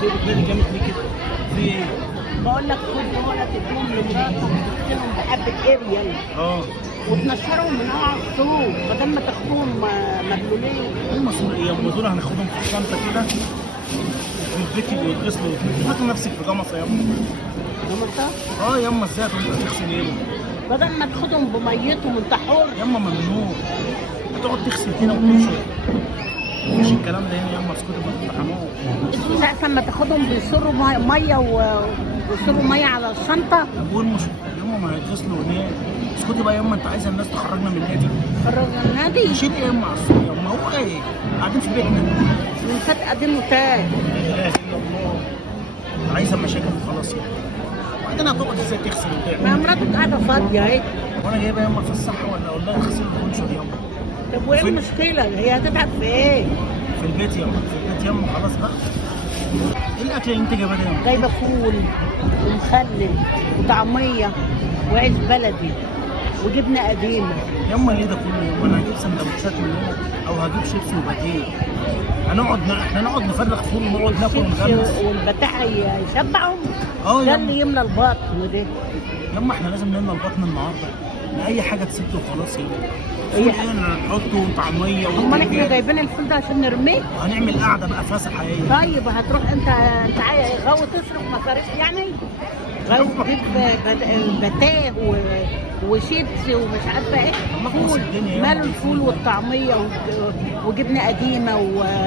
في ايه بتنادي جامد ليه كده؟ في ايه؟ بقول لك خد ولا تديهم لمراتك وتغسلهم بحبه اريال وتنشرهم من على السوق بدل ما تاخدوهم مبلولين. هم دول هناخدهم في الشمسه كده ويتبكي ويتغسلوا. فاكر نفسك في جمصه يا اما؟ جمصه؟ يا اما ازاي تقول تغسل ايه؟ بدل ما تاخدهم بميتهم انت حر. يا اما ممنوع هتقعد تغسل هنا وتنشر. مفيش الكلام ده هنا يا اما اسكتوا بقى امتحانات. لا احسن ما تاخدهم بيصروا ميه ويصروا ميه على الشنطه. بقول مش يا اما ما هيتغسلوا هناك. اسكتي بقى يا اما، انت عايزه الناس تخرجنا من النادي؟ خرجنا من النادي؟ شيل ايه يا اما على السوق يا اما؟ هو ايه؟ قاعدين في بيتنا من فات قاعدين وتاه. لا اله الا الله. عايزه مشاكل وخلاص يعني. وبعدين هتقعد ازاي تغسل ما وتعمل؟ مراتك قاعده فاضيه اهي. وانا جايبه ياما في الصحه ولا اقول لها اغسلي وانشر ياما؟ طب وايه المشكله؟ هي هتتعب في ايه؟ في البيت ياما، في البيت ياما خلاص بقى. ايه الاكل اللي انت جايباه ده ياما؟ جايبه فول ومخلل وطعميه وعيش بلدي وجبنه قديمه. ياما ليه ده كله ياما؟ انا هجيب سندوتشات من هنا او هجيب شيبسي وباتيه. احنا نقعد نفرغ فول ونقعد ناكل ونغمس. والبتاع يشبعهم. اه ده ياما. اللي يملى البطن وده. ياما احنا لازم نملى البطن النهارده. اي حاجه تسد وخلاص ياما. اي فول ايه نحطه وطعميه امال احنا جايبين الفول ده عشان نرميه؟ هنعمل قعده بقى فسحه ايه؟ طيب هتروح انت عايز غاوي تصرف مصاريف يعني؟ غاوي تجيب بتاه وشيبسي ومش عارفه ايه. فول ماله الفول والطعميه وجبنه قديمه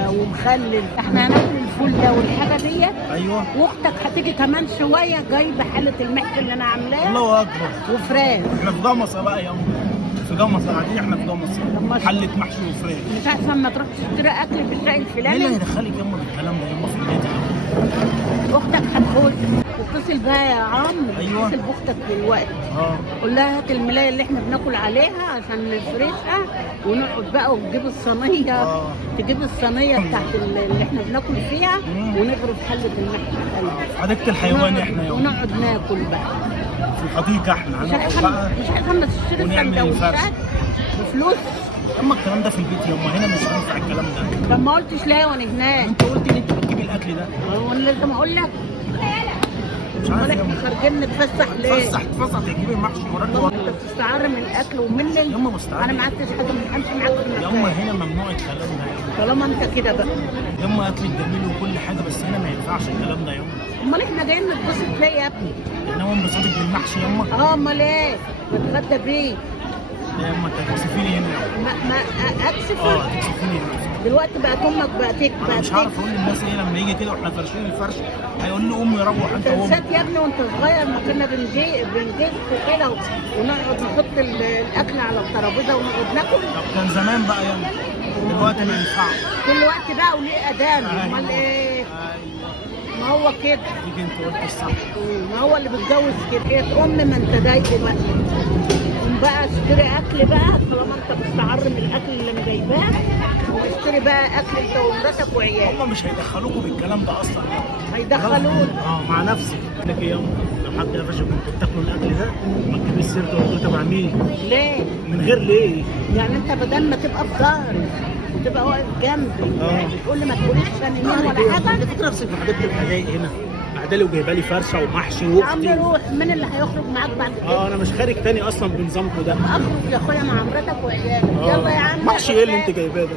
ومخلل. احنا هناكل الفول ده والحاجه ديت. ايوه. واختك هتيجي كمان شويه جايبه حله المحشي اللي انا عاملاه الله اكبر. وفراخ. احنا في جمصه بقى ياما. في جمصه قاعدين احنا في جمصه. حله محشي وفراخ. مش احسن ما تروح تشتري اكل في الشارع ايه الفلاني؟ اللي هيدخلك ياما بالكلام ده ياما في النادي؟ اختك هتخش اتصل بقى يا عم. أيوة. اتصل باختك دلوقتي. قول لها هات الملايه اللي احنا بناكل عليها عشان نفرشها ونقعد بقى وتجيب الصينيه. تجيب الصينيه بتاعت اللي احنا بناكل فيها ونغرف حله المحشي. حديقه الحيوان احنا يوم. ونقعد ناكل بقى في الحديقه احنا هنقعد بقى. مش عايزين بس تشتري ونعمل سندوتشات بفلوس. اما الكلام ده في البيت ياما، هنا مش هينفع الكلام ده. طب ما قلتش ليه وانا هناك؟ انت قلت ان انت بتجيبي الاكل ده. وانا لازم اقول لك؟ مش عارف امال ياما. احنا خارجين نتفسح ليه؟ تفسح تجيبي المحشي انت مرات. بتستعر من الاكل ومني. ياما مستعد. انا ما عدتش حاجه امشي معاك في المكان. ياما هنا ممنوع الكلام ده ياما. طالما انت كده بقى. ياما اكل جميل وكل حاجه بس هنا ما ينفعش الكلام ده ياما. امال احنا جايين نتبسط ليه يا ابني؟ احنا هو انبساطك بالمحشي ياما. امال ايه؟ نتغدى بيه. لا ياما انت هتكسفيني هنا ياما. ما اكسف. هتكسفيني هنا. دلوقتي بقت امك بقت انا مش عارف اقول للناس ايه لما يجي كده واحنا فارشين الفرش هيقول لي امي روح انت وامي. تنسات يا ابني وانت صغير ما كنا بنجيب كده ونقعد نحط الاكل على الترابيزه ونقعد ناكل. طب كان زمان بقى ياما. دلوقتي ما ينفعش. دلوقتي بقى وليه اذان. امال ايه؟ ما هو كده. تيجي انت قلت الصح. ما هو اللي بيتجوز كده. هي ام ما انت ضايقه بقى. قوم بقى اشتري اكل بقى طالما انت بتستعر من الاكل اللي انا جايباه. واشتري بقى اكل انت ومراتك وعيالك. هم مش هيدخلوكوا بالكلام ده اصلا. هيدخلونا. مع نفسك. لك ايه ياما؟ لو حد قفشك كنتوا بتاكلوا الاكل ده ما تجيبيش سيرته وتقولوا تبع مين؟ ليه؟ من غير ليه؟ يعني انت بدل ما تبقى في ظهري وتبقى واقف جنبي تقول لي ما تقوليش ثاني يوم ولا حاجه. انت فاكره نفسك في حديقه الحدائق هنا قاعده وجايبه لي فرشه ومحشي يا عم واختي. روح. مين اللي هيخرج معاك بعد كده؟ انا مش خارج تاني اصلا بنظامكم ده. اخرج يا اخويا مع مراتك وعيالك. يلا يا عم. محشي ايه اللي انت جايباه ده؟